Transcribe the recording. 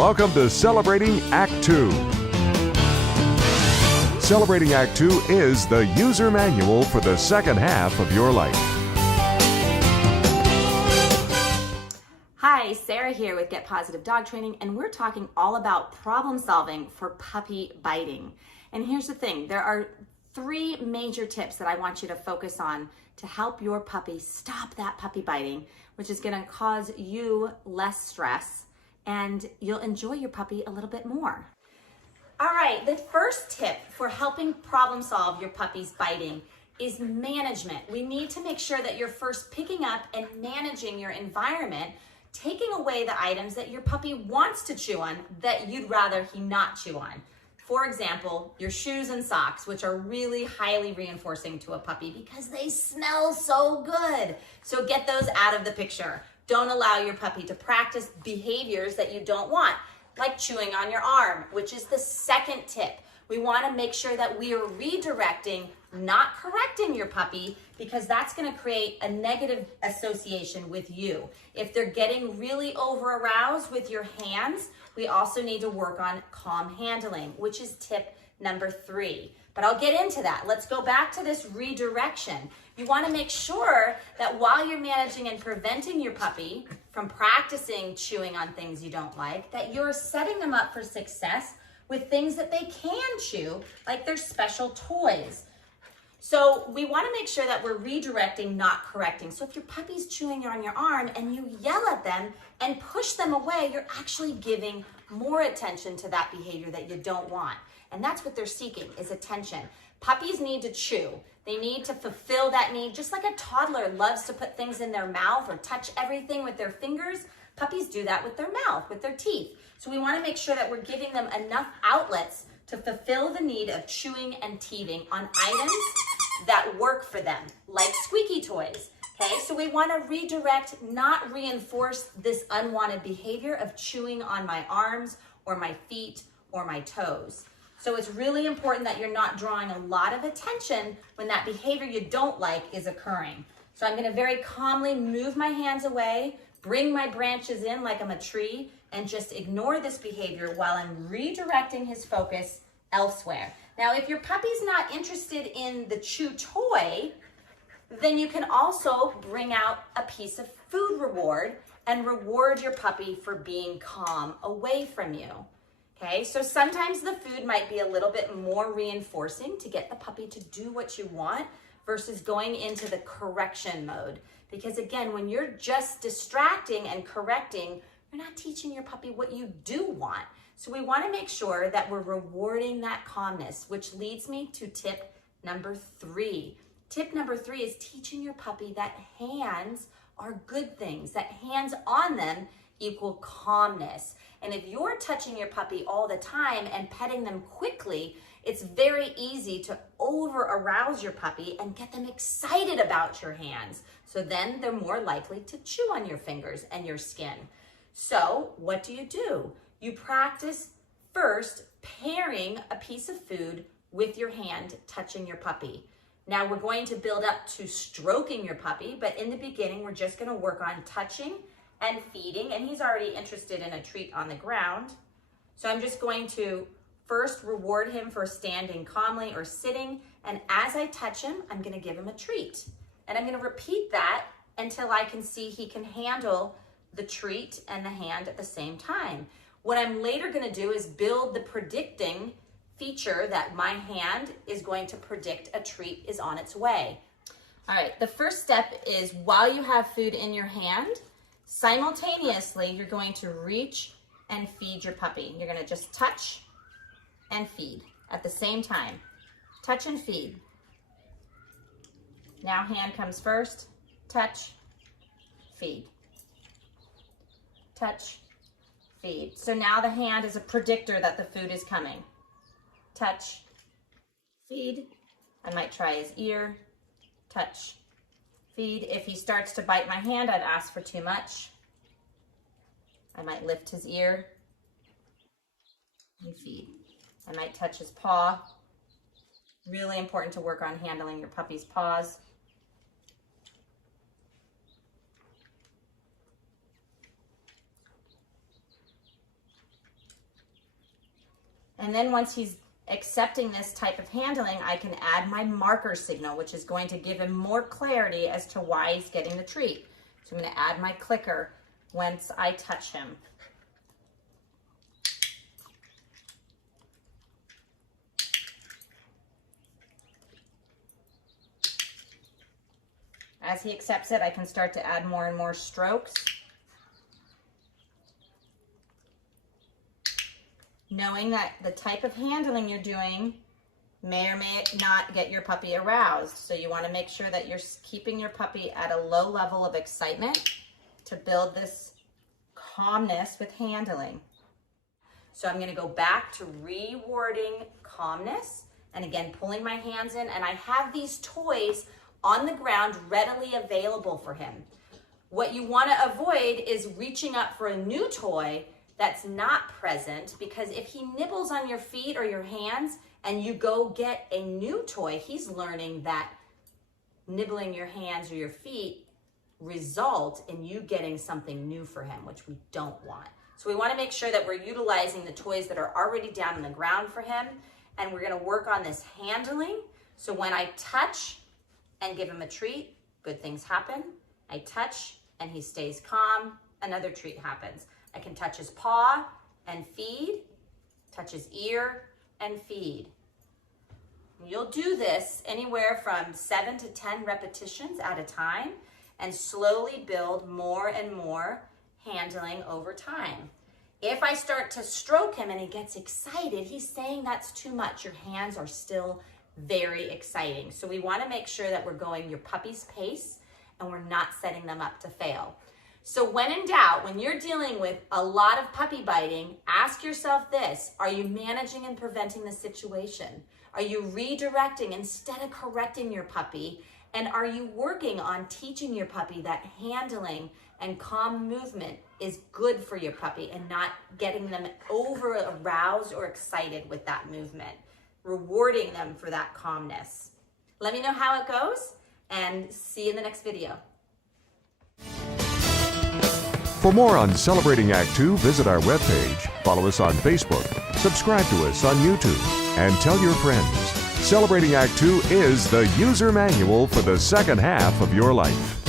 Welcome to Celebrating Act 2. Celebrating Act 2 is the user manual for the second half of your life. Hi, Sarah here with Get Positive Dog Training, and we're talking all about problem solving for puppy biting. And here's the thing, there are 3 major tips that I want you to focus on to help your puppy stop that puppy biting, which is going to cause you less stress and you'll enjoy your puppy a little bit more. All right, the first tip for helping problem solve your puppy's biting is management. We need to make sure that you're first picking up and managing your environment, taking away the items that your puppy wants to chew on that you'd rather he not chew on. For example, your shoes and socks, which are really highly reinforcing to a puppy because they smell so good. So get those out of the picture. Don't allow your puppy to practice behaviors that you don't want, like chewing on your arm, which is the second tip. We want to make sure that we are redirecting, not correcting your puppy, because that's going to create a negative association with you. If they're getting really over-aroused with your hands, we also need to work on calm handling, which is tip number 3. But I'll get into that. Let's go back to this redirection. You want to make sure that while you're managing and preventing your puppy from practicing chewing on things you don't like, that you're setting them up for success with things that they can chew, like their special toys. So we want to make sure that we're redirecting, not correcting. So if your puppy's chewing on your arm and you yell at them and push them away, you're actually giving more attention to that behavior that you don't want. And that's what they're seeking, is attention. Puppies need to chew. They need to fulfill that need. Just like a toddler loves to put things in their mouth or touch everything with their fingers, puppies do that with their mouth, with their teeth. So we want to make sure that we're giving them enough outlets to fulfill the need of chewing and teething on items that work for them, like squeaky toys. Okay, so we want to redirect, not reinforce this unwanted behavior of chewing on my arms or my feet or my toes. So it's really important that you're not drawing a lot of attention when that behavior you don't like is occurring. So I'm going to very calmly move my hands away, bring my branches in like I'm a tree, and just ignore this behavior while I'm redirecting his focus elsewhere. Now, if your puppy's not interested in the chew toy, then you can also bring out a piece of food reward and reward your puppy for being calm away from you. Okay, so sometimes the food might be a little bit more reinforcing to get the puppy to do what you want versus going into the correction mode. Because again, when you're just distracting and correcting, you're not teaching your puppy what you do want. So we want to make sure that we're rewarding that calmness, which leads me to tip number 3. Tip number 3 is teaching your puppy that hands are good things, that hands on them equal calmness. And if you're touching your puppy all the time and petting them quickly, it's very easy to over-arouse your puppy and get them excited about your hands. So then they're more likely to chew on your fingers and your skin. So what do? You practice first pairing a piece of food with your hand touching your puppy. Now we're going to build up to stroking your puppy, but in the beginning, we're just going to work on touching and feeding, and he's already interested in a treat on the ground. So I'm just going to first reward him for standing calmly or sitting, and as I touch him, I'm going to give him a treat. And I'm going to repeat that until I can see he can handle the treat and the hand at the same time. What I'm later going to do is build the predicting feature that my hand is going to predict a treat is on its way. All right, the first step is while you have food in your hand, simultaneously, you're going to reach and feed your puppy. You're going to just touch and feed at the same time. Touch and feed. Now hand comes first. Touch, feed. Touch, feed. So now the hand is a predictor that the food is coming. Touch, feed. I might try his ear. Touch, feed. If he starts to bite my hand, I've asked for too much. I might lift his ear and feed. I might touch his paw. Really important to work on handling your puppy's paws. And then once he's accepting this type of handling, I can add my marker signal, which is going to give him more clarity as to why he's getting the treat. So I'm going to add my clicker once I touch him. As he accepts it, I can start to add more and more strokes. Knowing that the type of handling you're doing may or may not get your puppy aroused. So you want to make sure that you're keeping your puppy at a low level of excitement to build this calmness with handling. So I'm going to go back to rewarding calmness. And again, pulling my hands in, and I have these toys on the ground readily available for him. What you want to avoid is reaching up for a new toy that's not present, because if he nibbles on your feet or your hands and you go get a new toy, he's learning that nibbling your hands or your feet result in you getting something new for him, which we don't want. So we want to make sure that we're utilizing the toys that are already down on the ground for him, and we're going to work on this handling. So when I touch and give him a treat, good things happen. I touch and he stays calm, another treat happens. I can touch his paw and feed, touch his ear and feed. You'll do this anywhere from 7 to 10 repetitions at a time and slowly build more and more handling over time. If I start to stroke him and he gets excited, he's saying that's too much. Your hands are still very exciting. So we want to make sure that we're going your puppy's pace and we're not setting them up to fail. So when in doubt, when you're dealing with a lot of puppy biting, ask yourself this: are you managing and preventing the situation? Are you redirecting instead of correcting your puppy? And are you working on teaching your puppy that handling and calm movement is good for your puppy and not getting them over aroused or excited with that movement? Rewarding them for that calmness. Let me know how it goes and see you in the next video. For more on Celebrating Act 2, visit our webpage, follow us on Facebook, subscribe to us on YouTube, and tell your friends. Celebrating Act 2 is the user manual for the second half of your life.